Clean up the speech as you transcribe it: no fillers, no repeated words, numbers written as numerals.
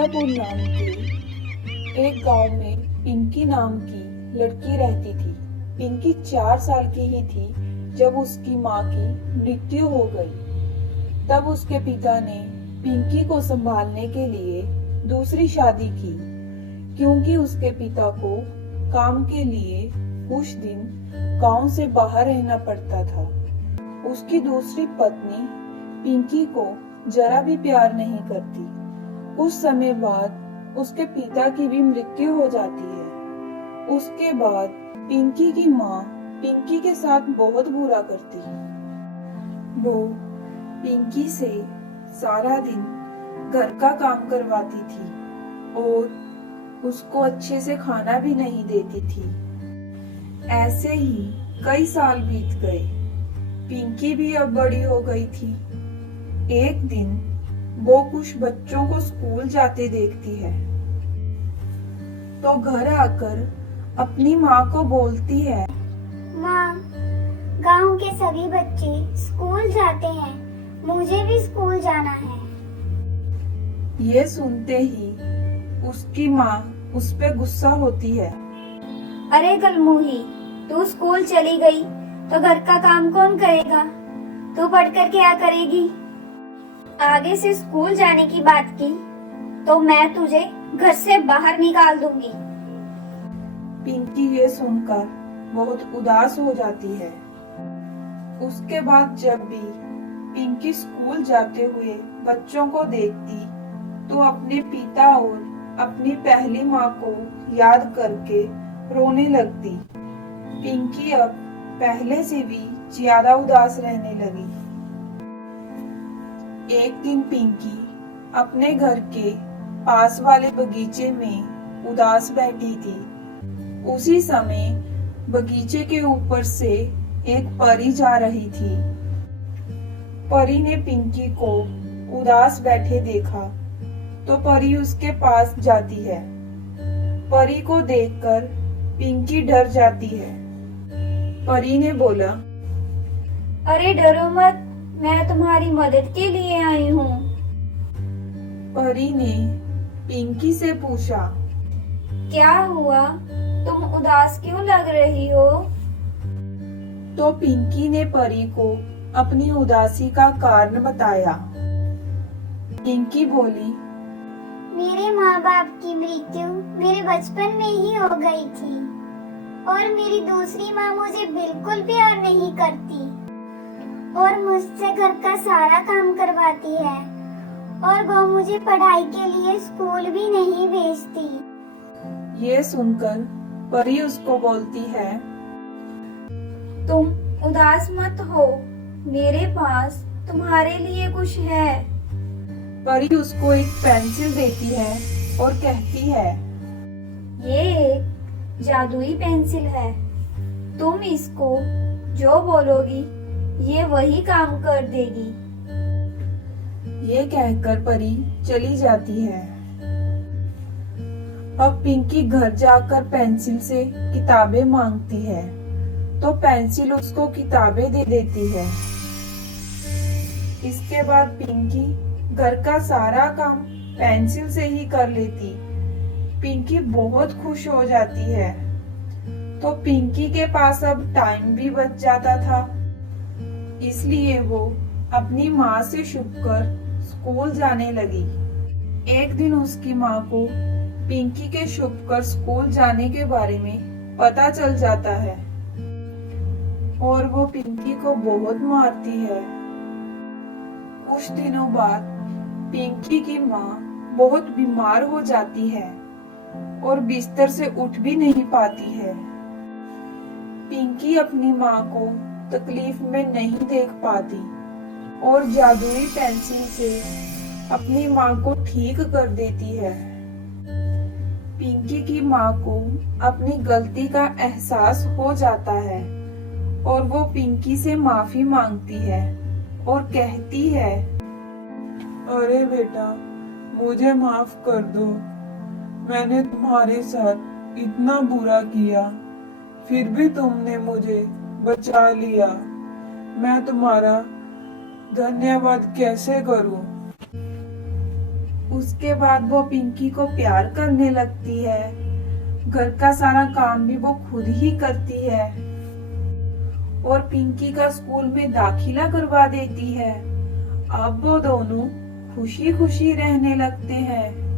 सीतापुर नाम के एक गांव में पिंकी नाम की लड़की रहती थी। पिंकी 4 साल की ही थी जब उसकी माँ की मृत्यु हो गई। तब उसके पिता ने पिंकी को संभालने के लिए दूसरी शादी की, क्योंकि उसके पिता को काम के लिए कुछ दिन गांव से बाहर रहना पड़ता था। उसकी दूसरी पत्नी पिंकी को जरा भी प्यार नहीं करती। कुछ समय बाद उसके पिता की भी मृत्यु हो जाती है। उसके बाद पिंकी की माँ पिंकी के साथ बहुत बुरा करती है। वो पिंकी से सारा दिन घर का काम करवाती थी और उसको अच्छे से खाना भी नहीं देती थी। ऐसे ही कई साल बीत गए। पिंकी भी अब बड़ी हो गई थी। एक दिन वो कुछ बच्चों को स्कूल जाते देखती है, तो घर आकर अपनी माँ को बोलती है, माँ, गांव के सभी बच्चे स्कूल जाते हैं, मुझे भी स्कूल जाना है। ये सुनते ही उसकी माँ उस पे गुस्सा होती है। अरे गलमुही, तू स्कूल चली गई तो घर का काम कौन करेगा? तू पढ़कर क्या करेगी? आगे से स्कूल जाने की बात की तो मैं तुझे घर से बाहर निकाल दूंगी। पिंकी ये सुनकर बहुत उदास हो जाती है। उसके बाद जब भी पिंकी स्कूल जाते हुए बच्चों को देखती तो अपने पिता और अपनी पहली माँ को याद करके रोने लगती। पिंकी अब पहले से भी ज्यादा उदास रहने लगी। एक दिन पिंकी अपने घर के पास वाले बगीचे में उदास बैठी थी। उसी समय बगीचे के ऊपर से एक परी जा रही थी। परी ने पिंकी को उदास बैठे देखा तो परी उसके पास जाती है। परी को देखकर पिंकी डर जाती है। परी ने बोला, अरे डरो मत, मैं तुम्हारी मदद के लिए आई हूँ। परी ने पिंकी से पूछा, क्या हुआ? तुम उदास क्यों लग रही हो? तो पिंकी ने परी को अपनी उदासी का कारण बताया। पिंकी बोली, मेरे माँ बाप की मृत्यु मेरे बचपन में ही हो गई थी और मेरी दूसरी माँ मुझे बिल्कुल प्यार नहीं करती और मुझसे घर का सारा काम करवाती है और वो मुझे पढ़ाई के लिए स्कूल भी नहीं भेजती। ये सुनकर परी उसको बोलती है, तुम उदास मत हो, मेरे पास तुम्हारे लिए कुछ है। परी उसको एक पेंसिल देती है और कहती है, ये एक जादुई पेंसिल है, तुम इसको जो बोलोगी ये वही काम कर देगी। ये कहकर परी चली जाती है। अब पिंकी घर जाकर पेंसिल से किताबें मांगती है तो पेंसिल उसको किताबें दे देती है। इसके बाद पिंकी घर का सारा काम पेंसिल से ही कर लेती। पिंकी बहुत खुश हो जाती है। तो पिंकी के पास अब टाइम भी बच जाता था, इसलिए वो अपनी माँ से छुपकर स्कूल जाने लगी। एक दिन उसकी माँ को पिंकी के छुपकर स्कूल जाने के बारे में पता चल जाता है और वो पिंकी को बहुत मारती है। कुछ दिनों बाद पिंकी की माँ बहुत बीमार हो जाती है और बिस्तर से उठ भी नहीं पाती है। पिंकी अपनी माँ को तकलीफ में नहीं देख पाती और जादुई पेंसिल से अपनी माँ को ठीक कर देती है। पिंकी की माँ को अपनी गलती का एहसास हो जाता है और वो पिंकी से माफी मांगती है और कहती है, अरे बेटा, मुझे माफ कर दो। मैंने तुम्हारे साथ इतना बुरा किया, फिर भी तुमने मुझे बचा लिया। मैं तुम्हारा धन्यवाद कैसे करूं? उसके बाद वो पिंकी को प्यार करने लगती है। घर का सारा काम भी वो खुद ही करती है और पिंकी का स्कूल में दाखिला करवा देती है। अब वो दोनों खुशी खुशी रहने लगते हैं।